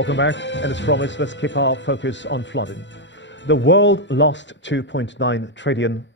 Welcome back, and as promised, let's keep our focus on flooding. The world lost $2.9 trillion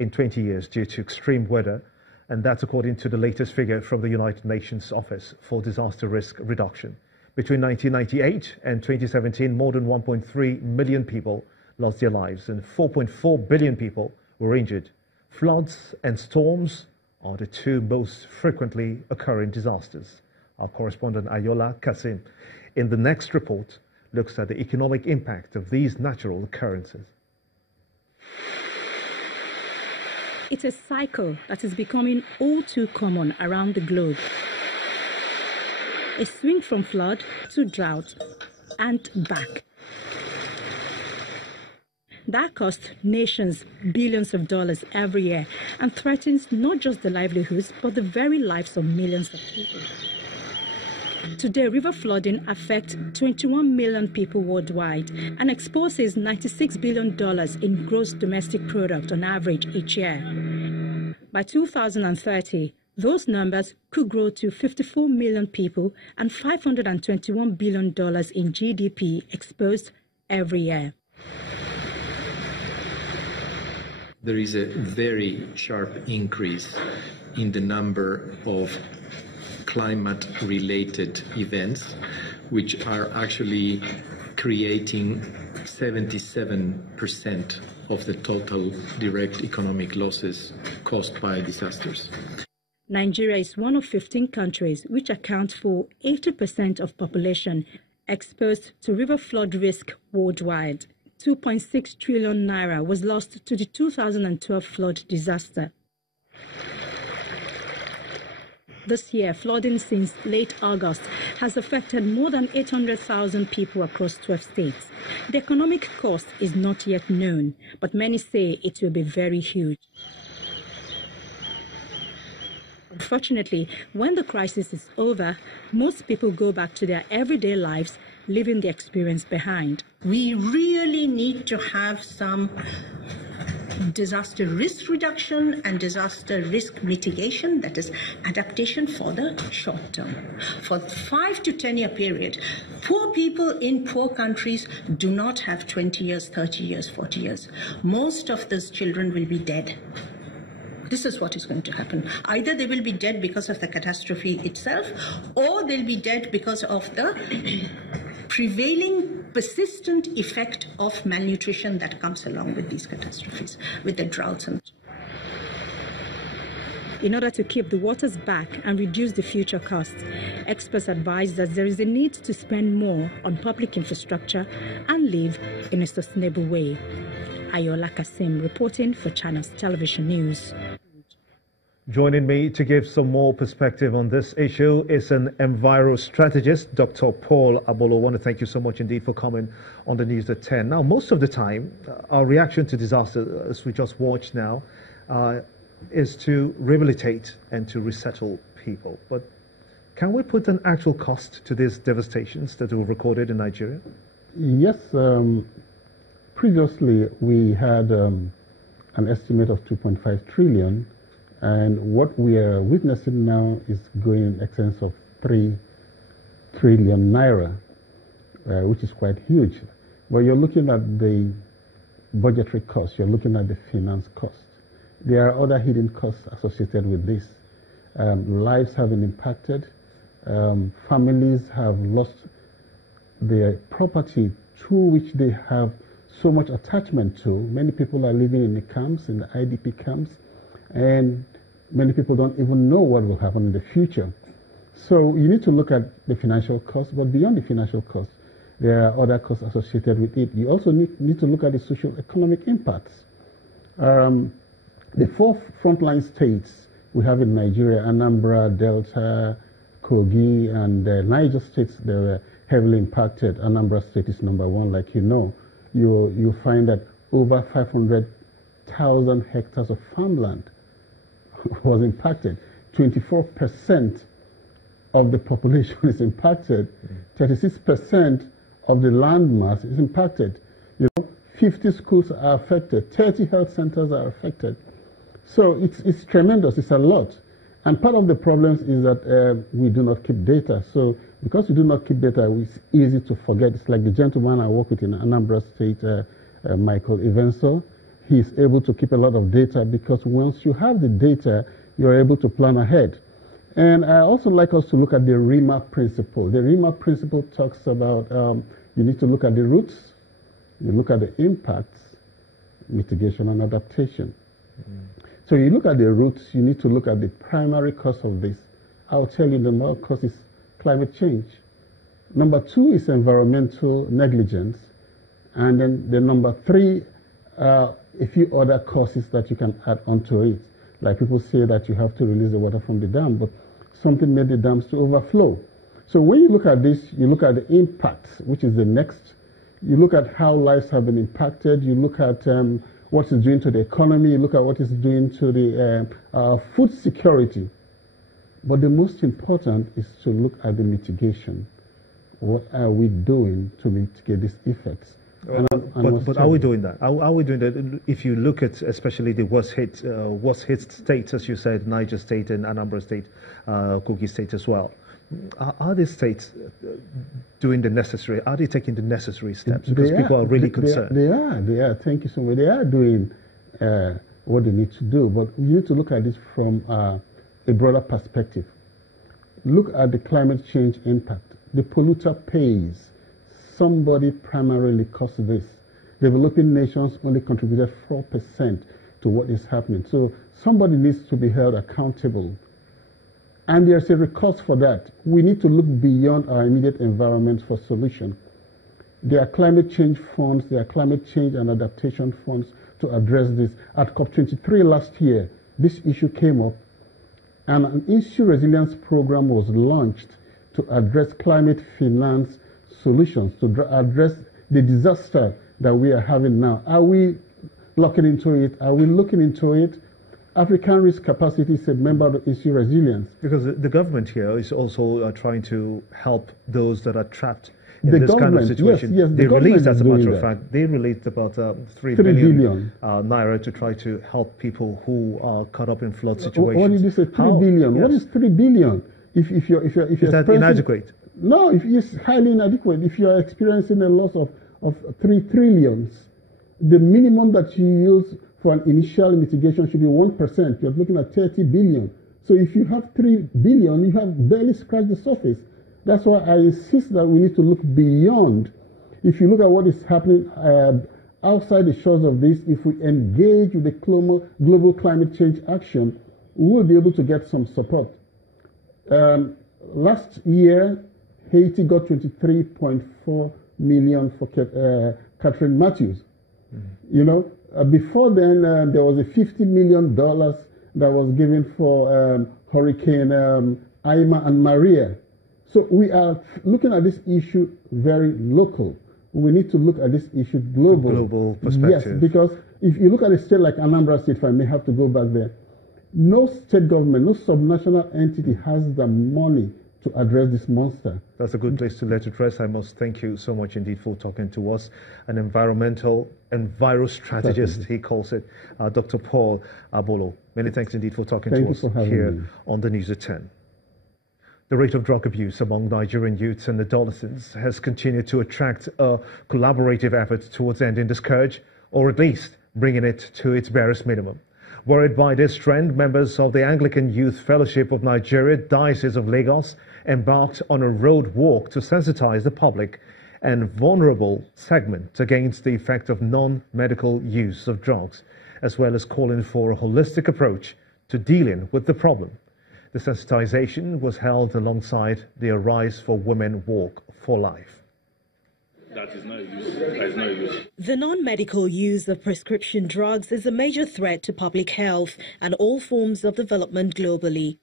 in 20 years due to extreme weather, and that's according to the latest figure from the United Nations Office for Disaster Risk Reduction. Between 1998 and 2017, more than 1.3 million people lost their lives and 4.4 billion people were injured. Floods and storms are the two most frequently occurring disasters. Our correspondent Ayola Kasim in the next report looks at the economic impact of these natural occurrences. It's a cycle that is becoming all too common around the globe. A swing from flood to drought and back. That costs nations billions of dollars every year and threatens not just the livelihoods but the very lives of millions of people. Today, river flooding affects 21 million people worldwide and exposes $96 billion in gross domestic product on average each year. By 2030, those numbers could grow to 54 million people and $521 billion in GDP exposed every year. There is a very sharp increase in the number of climate-related events, which are actually creating 77% of the total direct economic losses caused by disasters. Nigeria is one of 15 countries which account for 80% of population exposed to river flood risk worldwide. 2.6 trillion naira was lost to the 2012 flood disaster. This year, flooding since late August has affected more than 800,000 people across 12 states. The economic cost is not yet known, but many say it will be very huge. Unfortunately, when the crisis is over, most people go back to their everyday lives, leaving the experience behind. We really need to have some disaster risk reduction and disaster risk mitigation, that is adaptation for the short term. For 5 to 10 year period, poor people in poor countries do not have 20 years, 30 years, 40 years. Most of those children will be dead. This is what is going to happen. Either they will be dead because of the catastrophe itself, or they'll be dead because of the prevailing persistent effect of malnutrition that comes along with these catastrophes, with the droughts. In order to keep the waters back and reduce the future costs, experts advise that there is a need to spend more on public infrastructure and live in a sustainable way. Ayola Kasim reporting for Channels Television News. Joining me to give some more perspective on this issue is an enviro strategist, Dr. Paul Abolo. I want to thank you so much indeed for coming on the news at 10. Now, most of the time, our reaction to disaster, as we just watched now, is to rehabilitate and to resettle people. But can we put an actual cost to these devastations that were recorded in Nigeria? Yes. Previously, we had an estimate of 2.5 trillion. And what we are witnessing now is going in excess of 3 trillion naira, which is quite huge. But you're looking at the budgetary costs, you're looking at the finance cost. There are other hidden costs associated with this. Lives have been impacted. Families have lost their property to which they have so much attachment to. Many people are living in the camps, in the IDP camps, and many people don't even know what will happen in the future. So you need to look at the financial cost, but beyond the financial cost, there are other costs associated with it. You also need to look at the socio-economic impacts. The 4 frontline states we have in Nigeria, Anambra, Delta, Kogi, and Niger states, they were heavily impacted. Anambra state is number 1, like you know. You find that over 500,000 hectares of farmland was impacted. 24% of the population is impacted. 36% of the land mass is impacted. 50 schools are affected. 30 health centers are affected. So it's tremendous. It's a lot. And part of the problems is that we do not keep data. So Because we do not keep data, it's easy to forget. It's like the gentleman I work with in Anambra State, Michael Evenso. He's able to keep a lot of data because once you have the data, you're able to plan ahead. And I also like us to look at the RIMA principle. The RIMA principle talks about you need to look at the roots, you look at the impacts, mitigation and adaptation. So you look at the roots, you need to look at the primary cause of this. I'll tell you the more cause is climate change. Number 2 is environmental negligence. And then the number 3, a few other causes that you can add onto it. Like people say that you have to release the water from the dam, but something made the dams to overflow. So when you look at this, you look at the impacts, which is the next. You look at how lives have been impacted. You look at what it's doing to the economy. You look at what it's doing to the food security. But the most important is to look at the mitigation. What are we doing to mitigate these effects? But are we doing that? Are we doing that? If you look at especially the worst hit states, as you said, Niger State and Anambra State, Kogi State as well, are these states doing the necessary? Are they taking the necessary steps? Because people are really concerned. They are. Thank you so much. They are doing what they need to do, but you need to look at this from a broader perspective. Look at the climate change impact. The polluter pays. Somebody primarily caused this. Developing nations only contributed 4% to what is happening. So somebody needs to be held accountable. And there's a recourse for that. We need to look beyond our immediate environment for solution. There are climate change funds, there are climate change and adaptation funds to address this. At Pt.3 last year, this issue came up, and an issue resilience program was launched to address climate finance solutions, to address the disaster that we are having now. Are we looking into it? Are we looking into it? African Risk Capacity is a member of the issue resilience. Because the government here is also trying to help those that are trapped in this kind of situation. Yes, they released, as a matter of fact, they released about 3 billion naira to try to help people who are caught up in flood situations. What did you say? 3 billion? Yes. What is 3 billion? If is that inadequate? No, it's highly inadequate. If you are experiencing a loss of 3 trillions, the minimum that you use for an initial mitigation should be 1%. You're looking at 30 billion. So if you have 3 billion, you have barely scratched the surface. That's why I insist that we need to look beyond. If you look at what is happening outside the shores of this, if we engage with the global climate change action, we will be able to get some support. Last year, Haiti got 23.4 million for Catherine Matthews. You know, before then, there was a $50 million that was given for Hurricane Irma and Maria. So we are looking at this issue very local. We need to look at this issue global. Global perspective. Yes, because if you look at a state like Anambra State, if I may have to go back there, no state government, no subnational entity has the money to address this monster. That's a good place to let it rest. I must thank you so much indeed for talking to us. An environmental strategist, he calls it, Dr. Paul Abolo. Many thanks indeed for talking to us here on the News at 10. The rate of drug abuse among Nigerian youths and adolescents has continued to attract a collaborative effort towards ending the scourge, or at least bringing it to its barest minimum. Worried by this trend, members of the Anglican Youth Fellowship of Nigeria, Diocese of Lagos, embarked on a road walk to sensitize the public and vulnerable segment against the effect of non-medical use of drugs, as well as calling for a holistic approach to dealing with the problem. The sensitization was held alongside the Arise for Women Walk for Life. That is not use. The non-medical use of prescription drugs is a major threat to public health and all forms of development globally.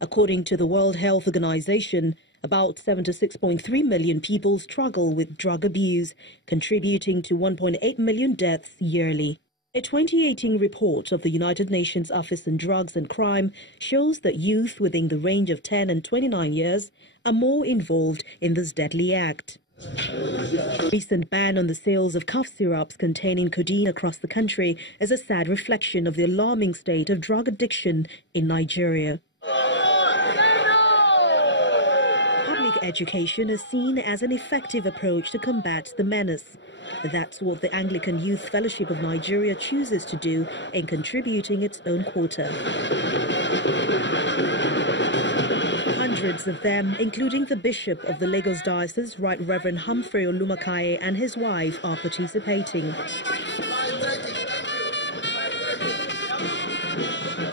According to the World Health Organization, about 76.3 million people struggle with drug abuse, contributing to 1.8 million deaths yearly. A 2018 report of the United Nations Office on Drugs and Crime shows that youth within the range of 10 and 29 years are more involved in this deadly act. The recent ban on the sales of cough syrups containing codeine across the country is a sad reflection of the alarming state of drug addiction in Nigeria. Public education is seen as an effective approach to combat the menace. That's what the Anglican Youth Fellowship of Nigeria chooses to do in contributing its own quota. Hundreds of them, including the Bishop of the Lagos Diocese, Right Reverend Humphrey Olumakaye, and his wife, are participating.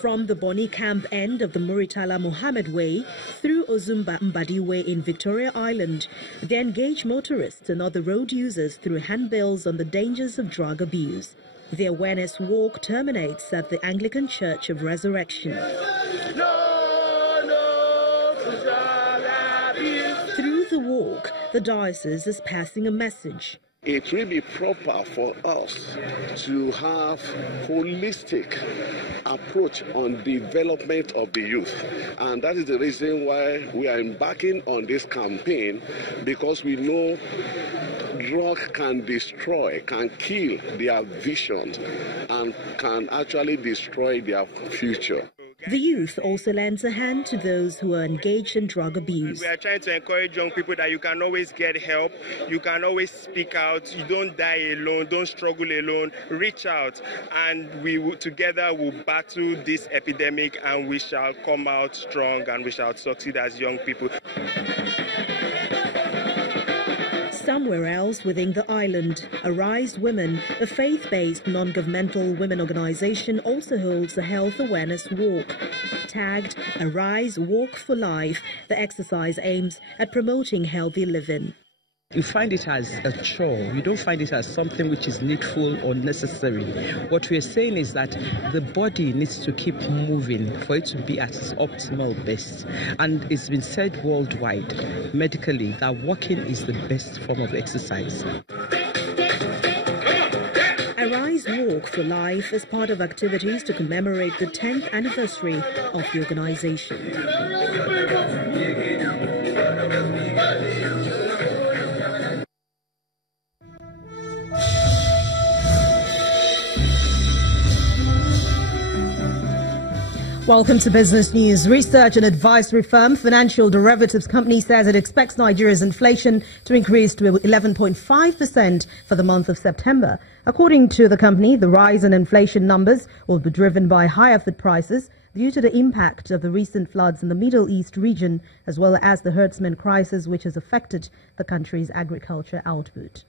From the Bonny Camp end of the Muritala Mohammed Way through Ozumba Mbadi Way in Victoria Island, they engage motorists and other road users through handbills on the dangers of drug abuse. The awareness walk terminates at the Anglican Church of Resurrection. Through the walk, the diocese is passing a message. It will be proper for us to have holistic approach on development of the youth. And that is the reason why we are embarking on this campaign, because we know drug can destroy, can kill their vision, and can actually destroy their future. The youth also lends a hand to those who are engaged in drug abuse. We are trying to encourage young people that you can always get help, you can always speak out, you don't die alone, don't struggle alone, reach out, and together will battle this epidemic, and we shall come out strong and we shall succeed as young people. Somewhere else within the island, Arise Women, a faith-based non-governmental women organization, also holds a health awareness walk. Tagged Arise Walk for Life, the exercise aims at promoting healthy living. You find it as a chore. You don't find it as something which is needful or necessary. What we are saying is that the body needs to keep moving for it to be at its optimal best. And it's been said worldwide, medically, that walking is the best form of exercise. Arise Walk for Life is part of activities to commemorate the 10th anniversary of the organization. Welcome to Business News. Research and advisory firm Financial Derivatives Company says it expects Nigeria's inflation to increase to 11.5% for the month of September. According to the company, the rise in inflation numbers will be driven by higher food prices due to the impact of the recent floods in the Middle East region, as well as the herdsman crisis which has affected the country's agriculture output.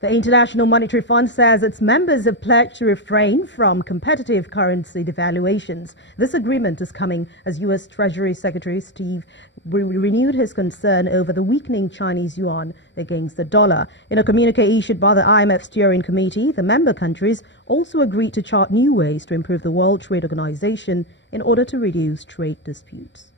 The International Monetary Fund says its members have pledged to refrain from competitive currency devaluations. This agreement is coming as U.S. Treasury Secretary Steve renewed his concern over the weakening Chinese yuan against the dollar. In a communique issued by the IMF Steering Committee, the member countries also agreed to chart new ways to improve the World Trade Organization in order to reduce trade disputes.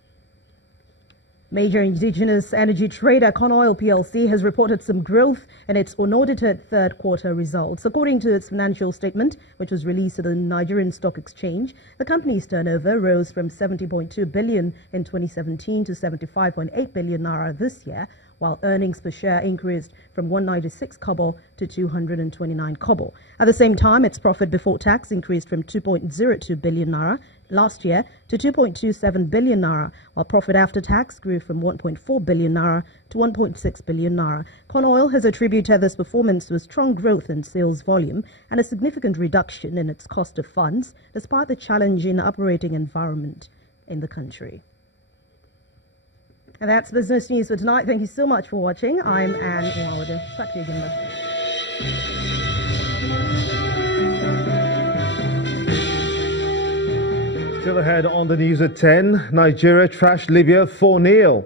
Major indigenous energy trader Conoil plc has reported some growth in its unaudited third quarter results. According to its financial statement, which was released to the Nigerian Stock Exchange, the company's turnover rose from 70.2 billion in 2017 to 75.8 billion naira this year, while earnings per share increased from 196 kobo to 229 kobo. At the same time, its profit before tax increased from 2.02 billion naira last year to 2.27 billion naira, while profit after tax grew from 1.4 billion naira to 1.6 billion naira. Conoil has attributed this performance to a strong growth in sales volume and a significant reduction in its cost of funds, despite the challenging operating environment in the country. And that's Business News for tonight. Thank you so much for watching. I'm Anne Iwawade. Back to you again. Still ahead on the news at 10, Nigeria trashed Libya 4-0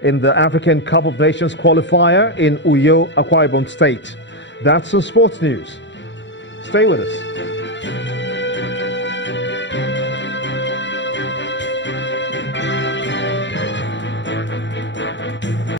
in the African Cup of Nations qualifier in Uyo, Akwa Ibom State. That's some sports news. Stay with us.